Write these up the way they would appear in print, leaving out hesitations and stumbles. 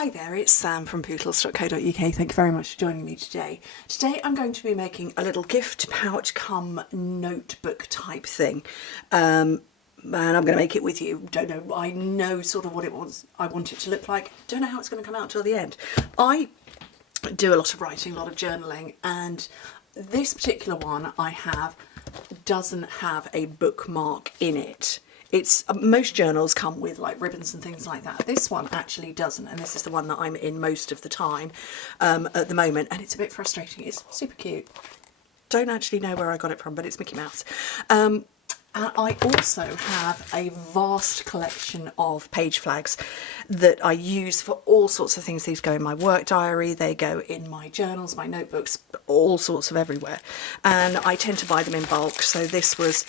Hi there, it's Sam from Pootles.co.uk. Thank you very much for joining me today. Today I'm going to be making a little gift pouch come notebook type thing. And I'm going to make it with you. Don't know, I know sort of what it was I want it to look like. Don't know how it's going to come out till the end. I do a lot of writing, a lot of journaling, and this particular one I have doesn't have a bookmark in it. It's most journals come with like ribbons and things like that. This one actually doesn't, and this is the one that I'm in most of the time at the moment, and it's a bit frustrating. It's super cute. Don't actually know where I got it from, but it's Mickey Mouse. And I also have a vast collection of page flags that I use for all sorts of things. These go in my work diary, they go in my journals, my notebooks, all sorts of everywhere. And I tend to buy them in bulk, so this was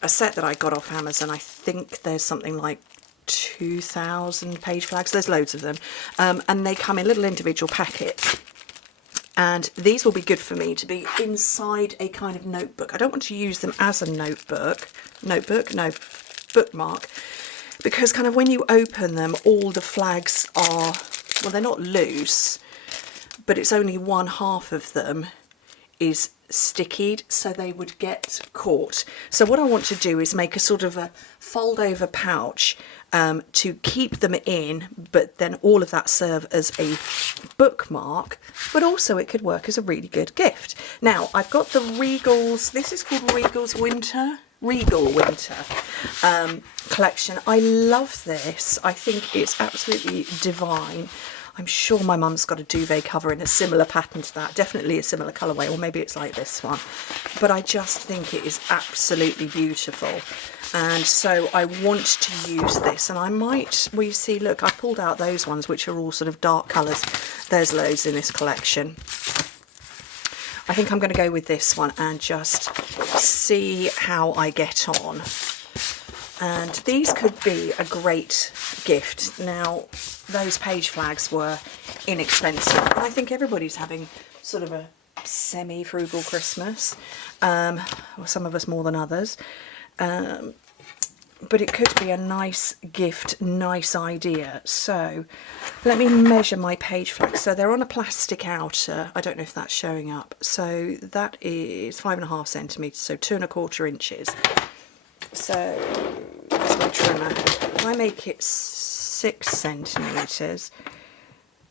a set that I got off Amazon. I think there's something like 2,000 page flags. There's loads of them. And they come in little individual packets. And these will be good for me to be inside a kind of notebook. I don't want to use them as a bookmark, because kind of when you open them, all the flags are, well, they're not loose, but it's only one half of them is stickied, so they would get caught. So what I want to do is make a sort of a fold over pouch to keep them in, but then all of that serve as a bookmark, but also it could work as a really good gift. Now I've got the Regal's, this is called Regal Winter collection. I love this. I think it's absolutely divine. I'm sure my mum's got a duvet cover in a similar pattern to that, definitely a similar colourway, or maybe it's like this one. But I just think it is absolutely beautiful. And so I want to use this, and I might, well, you see, look, I pulled out those ones which are all sort of dark colours. There's loads in this collection. I think I'm going to go with this one and just see how I get on. And these could be a great gift. Now, those page flags were inexpensive, and I think everybody's having sort of a semi-frugal Christmas. Well, some of us more than others. But it could be a nice gift, nice idea. So let me measure my page flags. So they're on a plastic outer. I don't know if that's showing up. So that is 5.5 centimetres, so 2 1/4 inches. So there's my trimmer. If I make it 6 centimetres,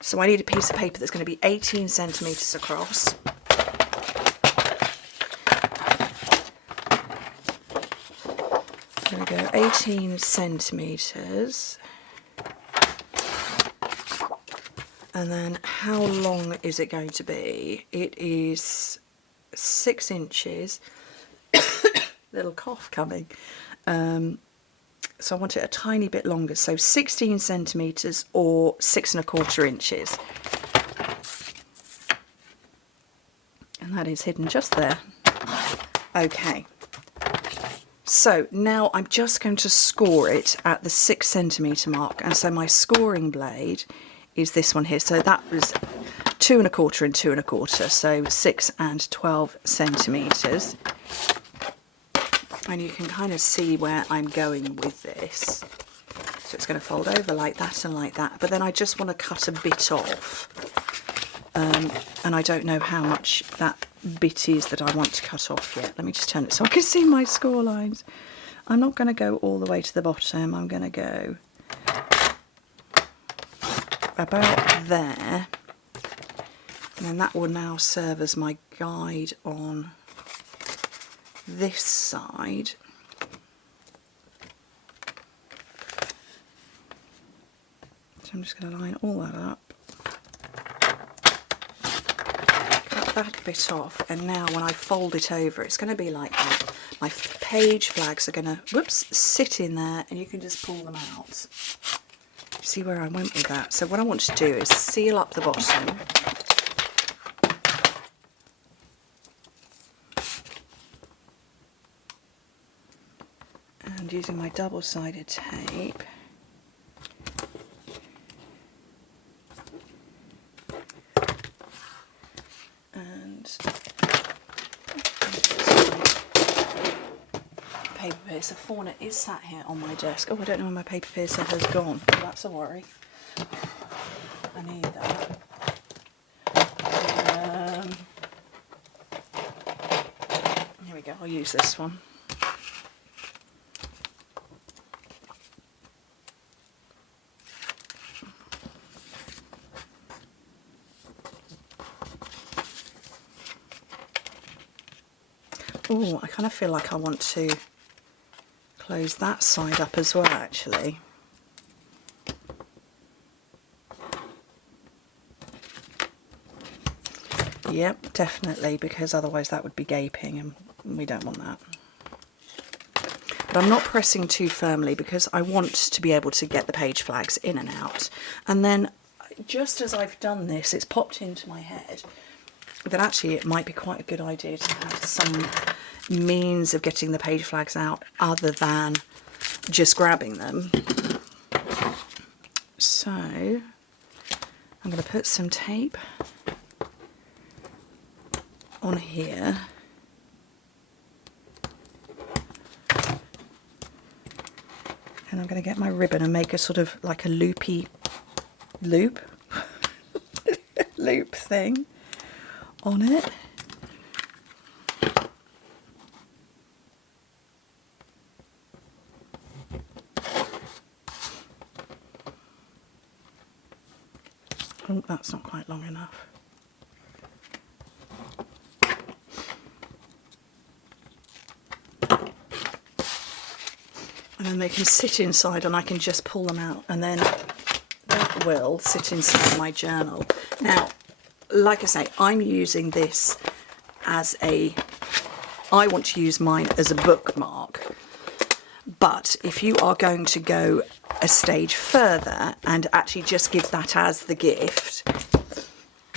so I need a piece of paper that's going to be 18 centimetres across. There we go, 18 centimetres. And then how long is it going to be? It is 6 inches. Little cough coming. So I want it a tiny bit longer, so 16 centimetres or 6 1/4 inches. And that is hidden just there. Okay. So now I'm just going to score it at the 6 centimetre mark, and so my scoring blade is this one here. So that was 2 1/4 and 2 1/4, so 6 and 12 centimetres. And you can kind of see where I'm going with this. So it's going to fold over like that and like that. But then I just want to cut a bit off. And I don't know how much that bit is that I want to cut off yet. Let me just turn it so I can see my score lines. I'm not going to go all the way to the bottom. I'm going to go about there. And then that will now serve as my guide on this side. So I'm just going to line all that up, cut that bit off, and now when I fold it over it's going to be like that. My page flags are going to, whoops, sit in there, and you can just pull them out. See where I went with that? So what I want to do is seal up the bottom. And using my double-sided tape, and paper piercer. Fauna is sat here on my desk. Oh, I don't know where my paper piercer has gone. That's a worry. I need that. Here we go, I'll use this one. Oh, I kind of feel like I want to close that side up as well, actually. Yep, definitely, because otherwise that would be gaping and we don't want that. But I'm not pressing too firmly because I want to be able to get the page flags in and out. And then just as I've done this, it's popped into my head that actually it might be quite a good idea to have some means of getting the page flags out other than just grabbing them. So I'm going to put some tape on here. And I'm going to get my ribbon and make a sort of like a loopy loop loop thing on it. Oh, that's not quite long enough. And then they can sit inside and I can just pull them out, and then that will sit inside my journal. Now, like I say, I'm using this as I want to use mine as a bookmark. But if you are going to go a stage further and actually just give that as the gift,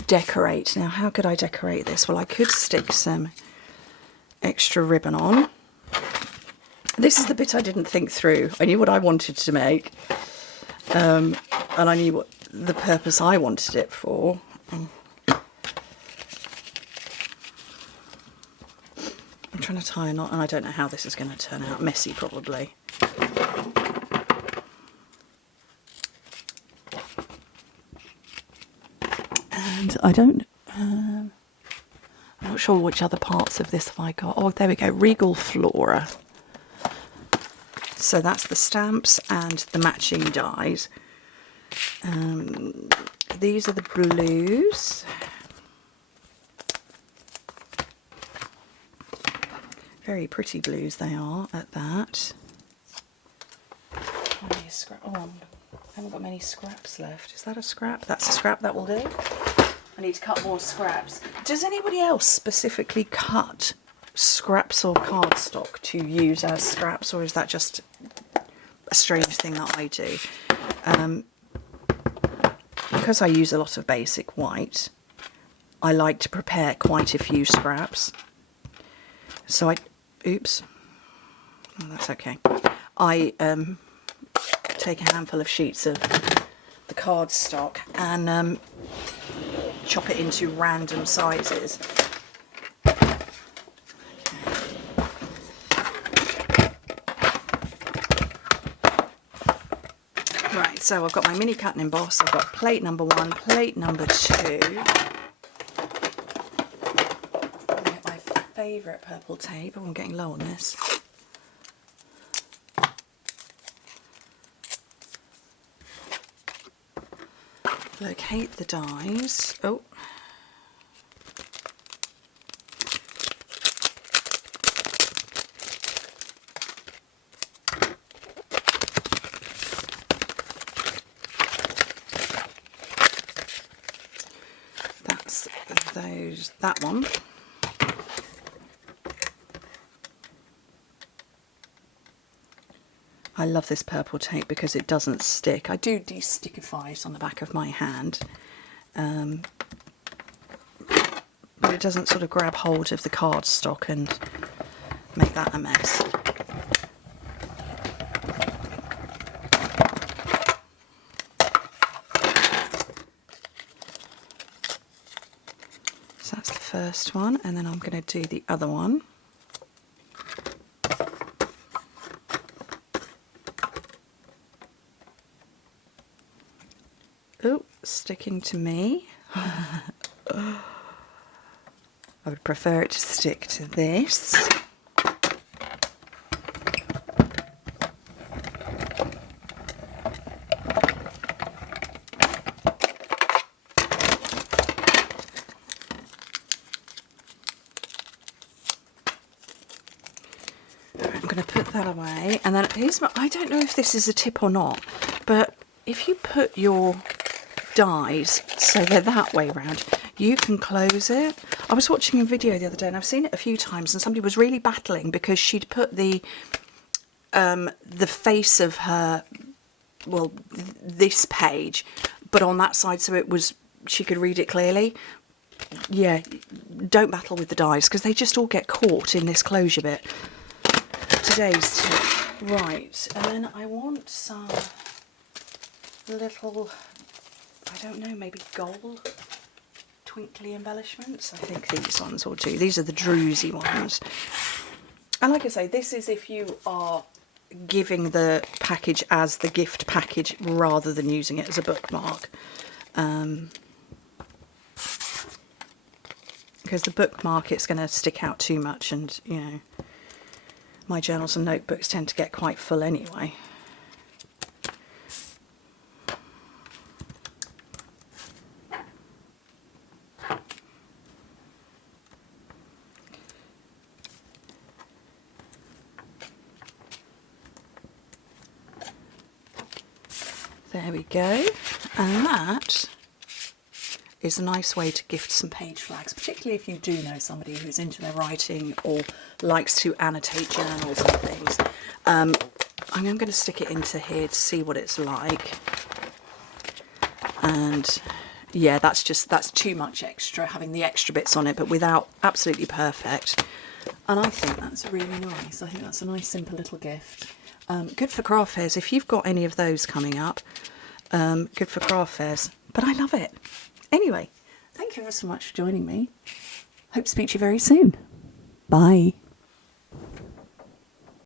decorate. Now, how could I decorate this? Well, I could stick some extra ribbon on. This is the bit I didn't think through. I knew what I wanted to make, and I knew what the purpose I wanted it for. I'm trying to tie a knot, and I don't know how this is going to turn out. Messy, probably. And I don't... I'm not sure which other parts of this have I got. Oh, there we go. Regal Flora. So that's the stamps and the matching dies. These are the blues. Very pretty blues they are at that. Oh, I haven't got many scraps left. Is that a scrap? That's a scrap, that will do. I need to cut more scraps. Does anybody else specifically cut scraps or cardstock to use as scraps, or is that just a strange thing that I do? Because I use a lot of basic white, I like to prepare quite a few scraps. So oops, oh, that's okay. I take a handful of sheets of the cardstock and chop it into random sizes. Right, so I've got my mini cut and emboss, I've got plate number 1, plate number 2. I'll get my favourite purple tape. Oh, I'm getting low on this. Locate the dies. Oh. That one. I love this purple tape because it doesn't stick. I do de-stickify it on the back of my hand, but it doesn't sort of grab hold of the cardstock and make that a mess. So that's the first one, and then I'm going to do the other one. Oh, sticking to me. I would prefer it to stick to this. I'm going to put that away, and then here's my, I don't know if this is a tip or not, but if you put your dies so they're that way around, you can close it. I was watching a video the other day, and I've seen it a few times, and somebody was really battling because she'd put the face of her, well, this page, but on that side so it was, she could read it clearly. Yeah, don't battle with the dies because they just all get caught in this closure bit. Today's tip. Right, and then I want some little, I don't know, maybe gold twinkly embellishments. I think these ones will do. These are the druzy ones. And like I say, this is if you are giving the package as the gift package rather than using it as a bookmark. Because the bookmark, it's going to stick out too much, and you know, my journals and notebooks tend to get quite full anyway. There we go, and that is a nice way to gift some page flags, particularly if you do know somebody who's into their writing or likes to annotate journals and things. I'm going to stick it into here to see what it's like. And yeah, that's too much extra, having the extra bits on it, but without, absolutely perfect. And I think that's really nice. I think that's a nice simple little gift. Good for craft fairs if you've got any of those coming up. Good for craft fairs, but I love it. Anyway, thank you ever so much for joining me. Hope to speak to you very soon. Bye.